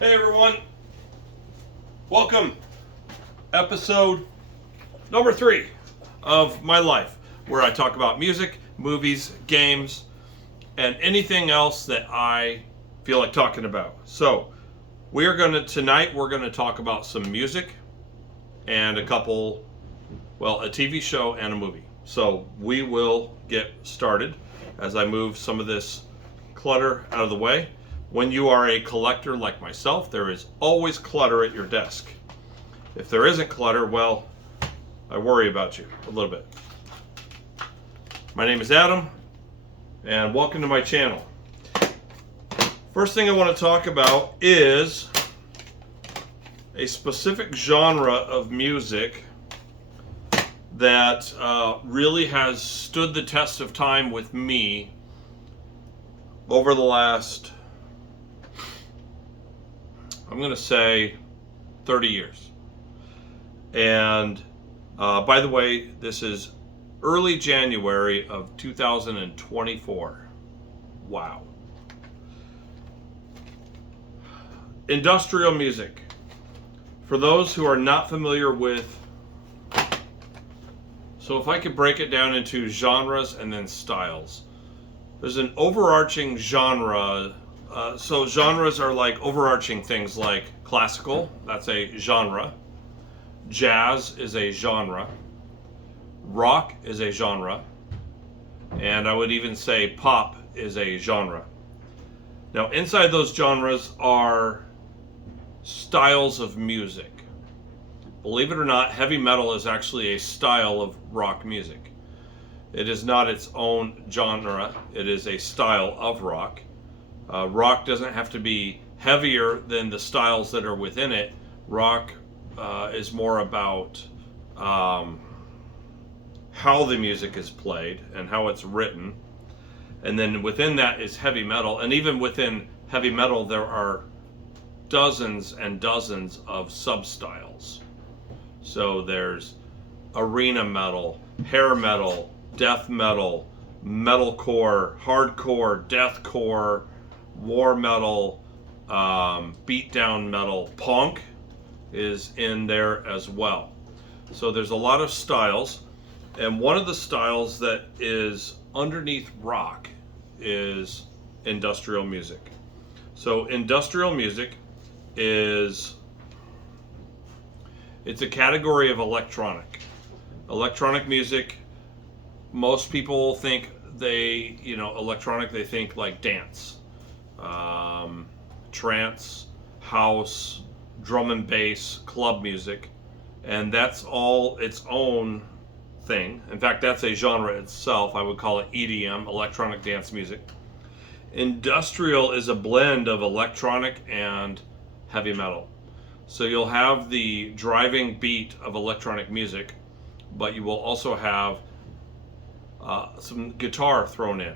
Hey everyone, welcome. Episode number 3 of my life, where I talk about music, movies, games, and anything else that I feel like talking about. So, tonight we're gonna talk about some music and a TV show and a movie. So we will get started as I move some of this clutter out of the way. When you are a collector like myself, there is always clutter at your desk. If there isn't clutter, well, I worry about you a little bit. My name is Adam, and welcome to my channel. First thing I want to talk about is a specific genre of music that really has stood the test of time with me over the last, I'm going to say, 30 years. And by the way, this is early January of 2024. Wow. Industrial music. For those who are not familiar with, so if I could break it down into genres and then styles. There's an overarching genre. So genres are like overarching things like classical, that's a genre. Jazz is a genre. Rock is a genre. And I would even say pop is a genre. Now, inside those genres are styles of music. Believe it or not, heavy metal is actually a style of rock music. It is not its own genre, it is a style of rock. Rock doesn't have to be heavier than the styles that are within it. Rock is more about how the music is played and how it's written. And then within that is heavy metal. And even within heavy metal, there are dozens and dozens of sub-styles. So there's arena metal, hair metal, death metal, metalcore, hardcore, deathcore, war metal, beatdown metal, punk is in there as well. So there's a lot of styles, and one of the styles that is underneath rock is industrial music. So industrial music is, it's a category of electronic music. Most people think electronic, they think like dance, trance, house, drum and bass, club music, and that's all its own thing. In fact, that's a genre itself. I would call it EDM, electronic dance music. Industrial is a blend of electronic and heavy metal. So you'll have the driving beat of electronic music, but you will also have some guitar thrown in.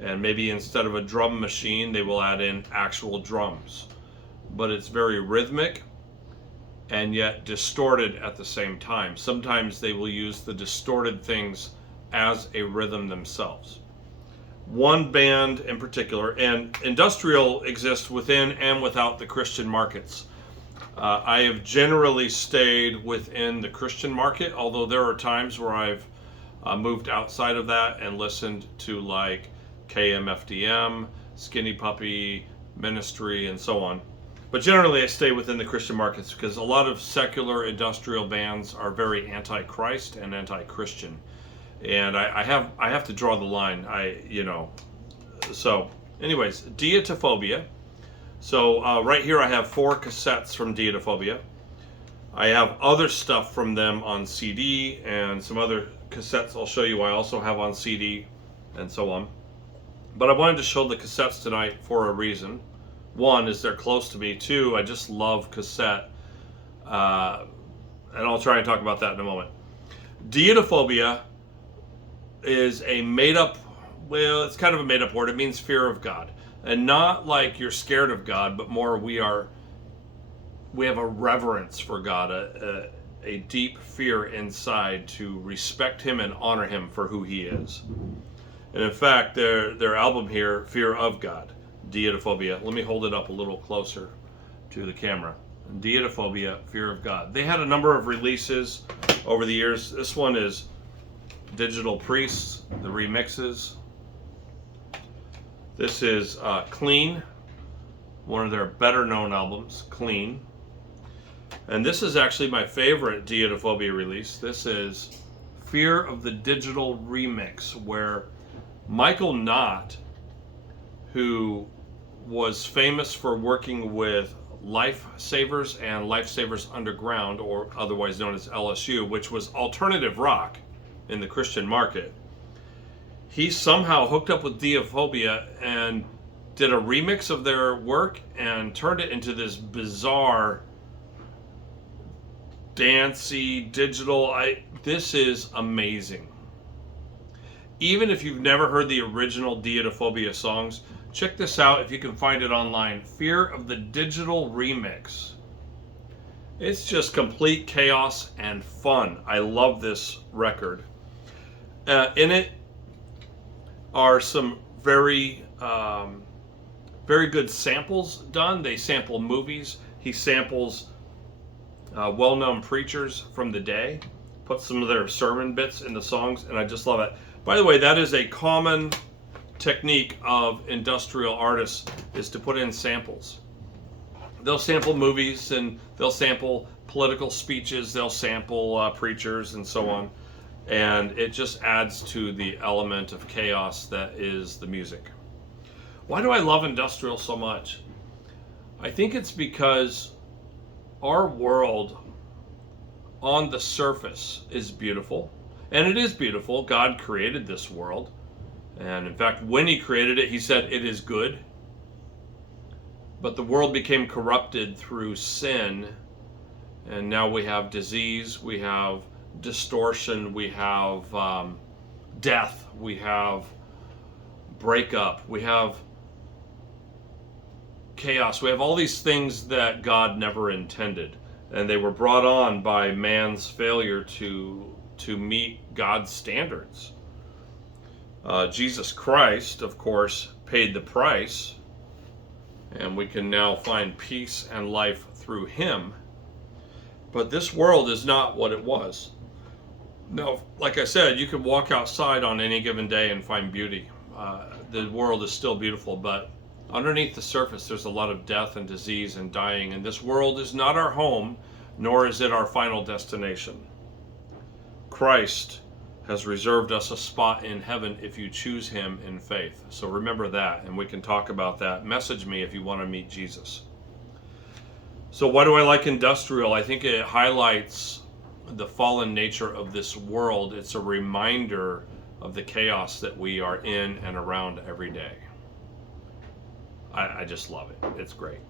And maybe instead of a drum machine, they will add in actual drums. But it's very rhythmic and yet distorted at the same time. Sometimes they will use the distorted things as a rhythm themselves. One band in particular, and industrial exists within and without the Christian markets. I have generally stayed within the Christian market, although there are times where I've moved outside of that and listened to like KMFDM, Skinny Puppy, Ministry, and so on. But generally I stay within the Christian markets because a lot of secular industrial bands are very anti-Christ and anti-Christian. And I have to draw the line. So anyways, Diatophobia. So right here I have 4 cassettes from Diatophobia. I have other stuff from them on CD and some other cassettes I'll show you I also have on CD and so on. But I wanted to show the cassettes tonight for a reason. One is they're close to me. 2, I just love cassette. And I'll try and talk about that in a moment. Diatophobia is a made-up, well, it's kind of a made-up word. It means fear of God. And not like you're scared of God, but more we have a reverence for God, a deep fear inside to respect Him and honor Him for who He is. And in fact, their album here, Fear of God, Diatophobia. Let me hold it up a little closer. to the camera. Deidophobia, Fear of God. They had a number of releases over the years. This one is Digital Priests, the remixes. This is Clean, one of their better known albums, Clean. And this is actually my favorite Deidophobia release. This is Fear of the Digital Remix, where Michael Knott, who was famous for working with Lifesavers and Lifesavers Underground, or otherwise known as LSU, which was alternative rock in the Christian market, he somehow hooked up with Deidophobia and did a remix of their work and turned it into this bizarre, dancey, digital. This is amazing. Even if you've never heard the original Deidophobia songs, check this out if you can find it online. Fear of the Digital Remix. It's just complete chaos and fun. I love this record. In it are some very good samples done. They sample movies. He samples well-known preachers from the day, put some of their sermon bits in the songs, and I just love it. By the way, that is a common technique of industrial artists, is to put in samples. They'll sample movies, and they'll sample political speeches, they'll sample preachers and so on, and it just adds to the element of chaos that is the music. Why do I love industrial so much? I think it's because our world on the surface is beautiful, and it is beautiful. God created this world, and in fact, when he created it, he said it is good. But the world became corrupted through sin, and now we have disease, we have distortion, we have death, we have breakup, we have chaos, we have all these things that God never intended, and they were brought on by man's failure to meet God's standards. Jesus Christ, of course, paid the price, and we can now find peace and life through him. But this world is not what it was. Now, like I said, you can walk outside on any given day and find beauty. The world is still beautiful, but underneath the surface, there's a lot of death and disease and dying, and this world is not our home, nor is it our final destination. Christ has reserved us a spot in heaven if you choose him in faith. So remember that, and we can talk about that. Message me if you want to meet Jesus. So why do I like industrial? I think it highlights the fallen nature of this world. It's a reminder of the chaos that we are in and around every day. I just love it. It's great.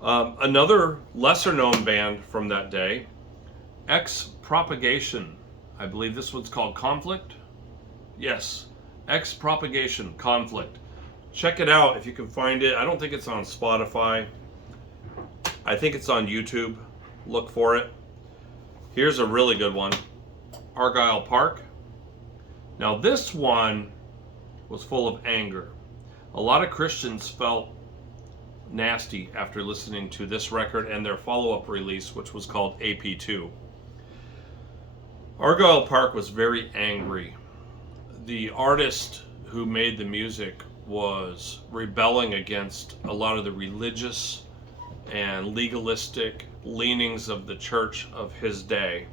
Another lesser known band from that day, Expropagation. I believe this one's called Conflict. Yes, Expropagation, Conflict. Check it out if you can find it. I don't think it's on Spotify. I think it's on YouTube. Look for it. Here's a really good one, Argyle Park. Now this one was full of anger. A lot of Christians felt nasty after listening to this record and their follow-up release, which was called AP2. Argyle Park was very angry. The artist who made the music was rebelling against a lot of the religious and legalistic leanings of the church of his day.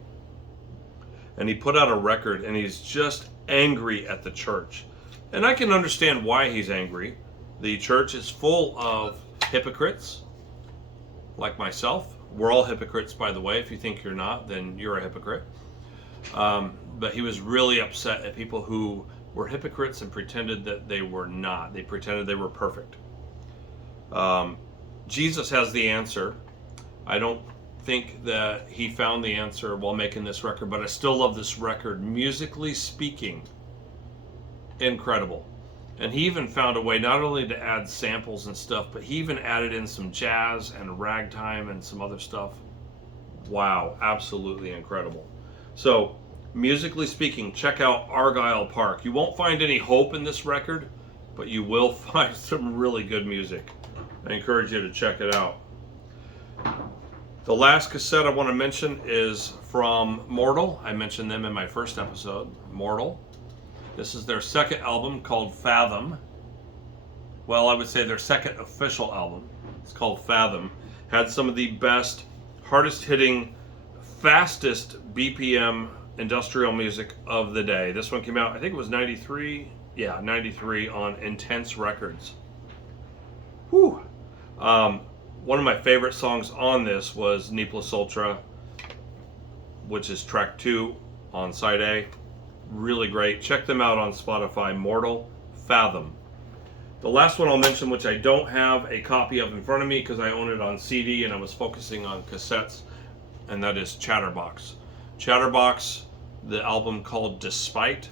And he put out a record, and he's just angry at the church. And I can understand why he's angry. The church is full of hypocrites, like myself. We're all hypocrites, by the way. If you think you're not, then you're a hypocrite. But he was really upset at people who were hypocrites and pretended that they were not. They pretended they were perfect. Jesus has the answer. I don't think that he found the answer while making this record, but I still love this record. Musically speaking, incredible. And he even found a way not only to add samples and stuff, but he even added in some jazz and ragtime and some other stuff. Wow, absolutely incredible. So, musically speaking, check out Argyle Park. You won't find any hope in this record, but you will find some really good music. I encourage you to check it out. The last cassette I want to mention is from Mortal. I mentioned them in my first episode. Mortal. This is their second album called Fathom. Well, I would say their second official album. It's called Fathom. Had some of the best, hardest hitting, fastest BPM industrial music of the day. This one came out, I think it was 93. Yeah, 93 on Intense Records. Whew. One of my favorite songs on this was Ni Plus Ultra, which is track 2 on side A. Really great. Check them out on Spotify. Mortal, Fathom. The last one I'll mention, which I don't have a copy of in front of me because I own it on CD and I was focusing on cassettes, and that is Chatterbox. Chatterbox, the album called Despite,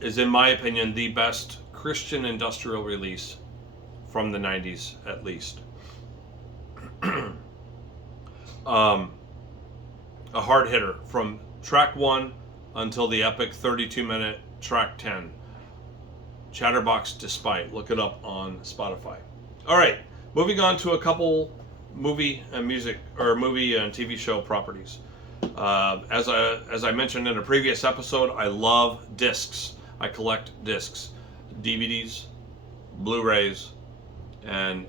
is in my opinion the best Christian industrial release from the 90s at least. A hard hitter from track 1 until the epic 32-minute track 10. Chatterbox Despite. Look it up on Spotify. All right, moving on to a couple movie and TV show properties. As I mentioned in a previous episode, I love discs. I collect discs, DVDs, Blu-rays, and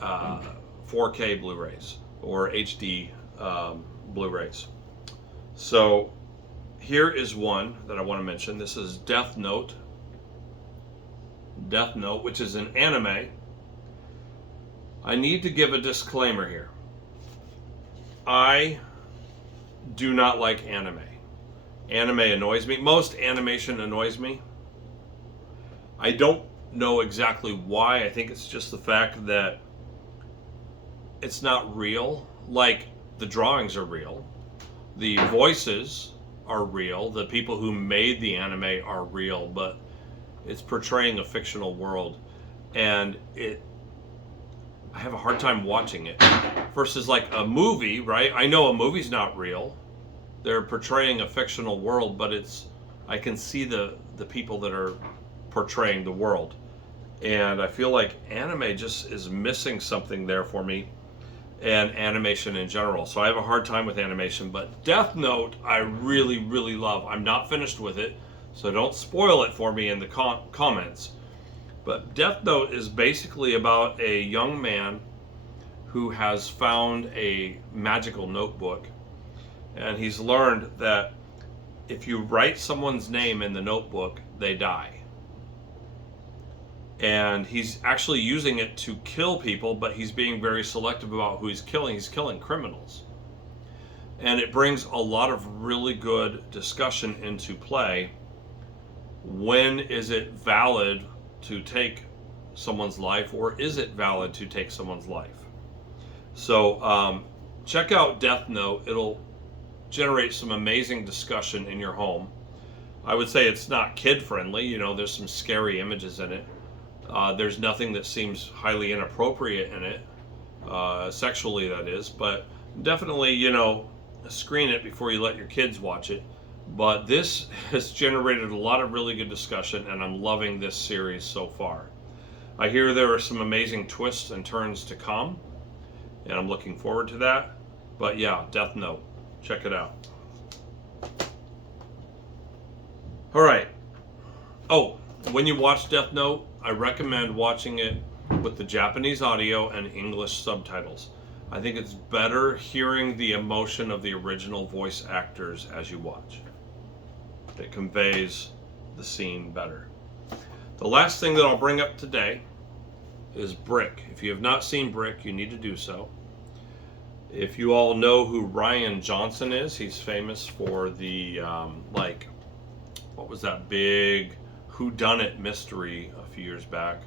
4K Blu-rays or HD Blu-rays. So here is one that I want to mention. This is Death Note. Death Note, which is an anime. I need to give a disclaimer here. I do not like anime. Anime annoys me. Most animation annoys me. I don't know exactly why. I think it's just the fact that it's not real. Like, the drawings are real. The voices are real. The people who made the anime are real, but it's portraying a fictional world, and I have a hard time watching it. Versus like a movie, right? I know a movie's not real. They're portraying a fictional world, but I can see the people that are portraying the world. And I feel like anime just is missing something there for me, and animation in general. So I have a hard time with animation, but Death Note I really, really love. I'm not finished with it, so don't spoil it for me in the comments. But Death Note is basically about a young man who has found a magical notebook, and he's learned that if you write someone's name in the notebook, they die. And he's actually using it to kill people, but he's being very selective about who he's killing. He's killing criminals. And it brings a lot of really good discussion into play. When is it valid to take someone's life, or is it valid to take someone's life? So check out Death Note. It'll generate some amazing discussion in your home. I would say it's not kid friendly. There's some scary images in it. There's nothing that seems highly inappropriate in it, sexually that is, but definitely, screen it before you let your kids watch it. But this has generated a lot of really good discussion, and I'm loving this series so far. I hear there are some amazing twists and turns to come, and I'm looking forward to that. But yeah, Death Note. Check it out. All right. Oh, when you watch Death Note, I recommend watching it with the Japanese audio and English subtitles. I think it's better hearing the emotion of the original voice actors as you watch. It conveys the scene better. The last thing that I'll bring up today is Brick. If you have not seen Brick, you need to do so. If you all know who Rian Johnson is, he's famous for the, what was that big whodunit mystery a few years back?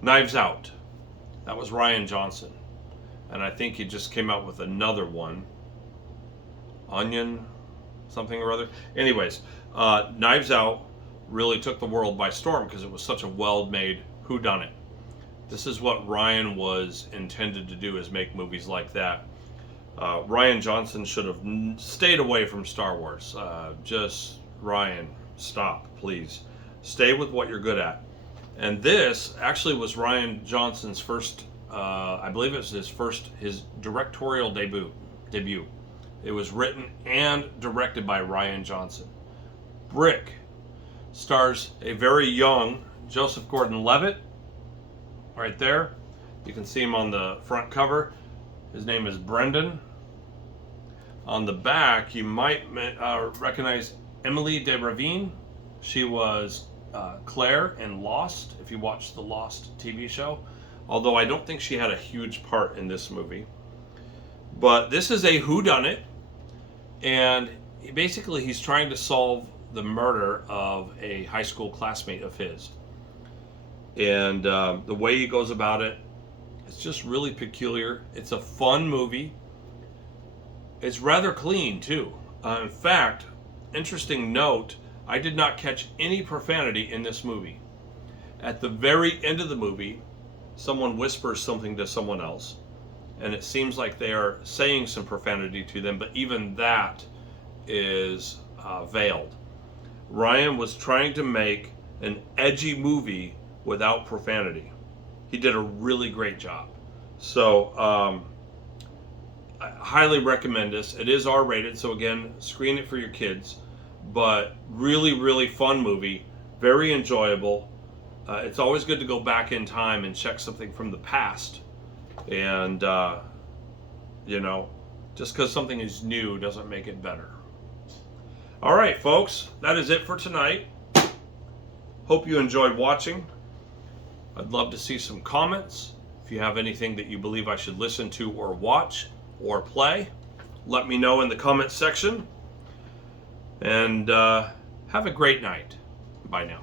Knives Out. That was Rian Johnson. And I think he just came out with another one. Onion, something or other. Anyways, Knives Out really took the world by storm because it was such a well-made whodunit. This is what Rian was intended to do, is make movies like that. Rian Johnson should have stayed away from Star Wars. Just, Rian, stop, please. Stay with what you're good at. And this actually was Rian Johnson's first I believe it was his directorial debut. It was written and directed by Rian Johnson. Brick stars a very young Joseph Gordon-Levitt, right there. You can see him on the front cover. His name is Brendan. On the back, you might recognize Emily de Ravine. She was Claire in Lost, if you watched the Lost TV show. Although I don't think she had a huge part in this movie. But this is a whodunit, and basically he's trying to solve the murder of a high school classmate of his. And the way he goes about it, it's just really peculiar. It's a fun movie. It's rather clean too. In fact, interesting note, I did not catch any profanity in this movie. At the very end of the movie, someone whispers something to someone else, and it seems like they are saying some profanity to them, but even that is veiled. Rian was trying to make an edgy movie without profanity. He did a really great job. So I highly recommend this. It is R-rated, so again, screen it for your kids. But really, really fun movie. Very enjoyable. It's always good to go back in time and check something from the past. And, you know, just because something is new doesn't make it better. All right, folks, that is it for tonight. Hope you enjoyed watching. I'd love to see some comments. If you have anything that you believe I should listen to or watch or play, let me know in the comments section. And have a great night. Bye now.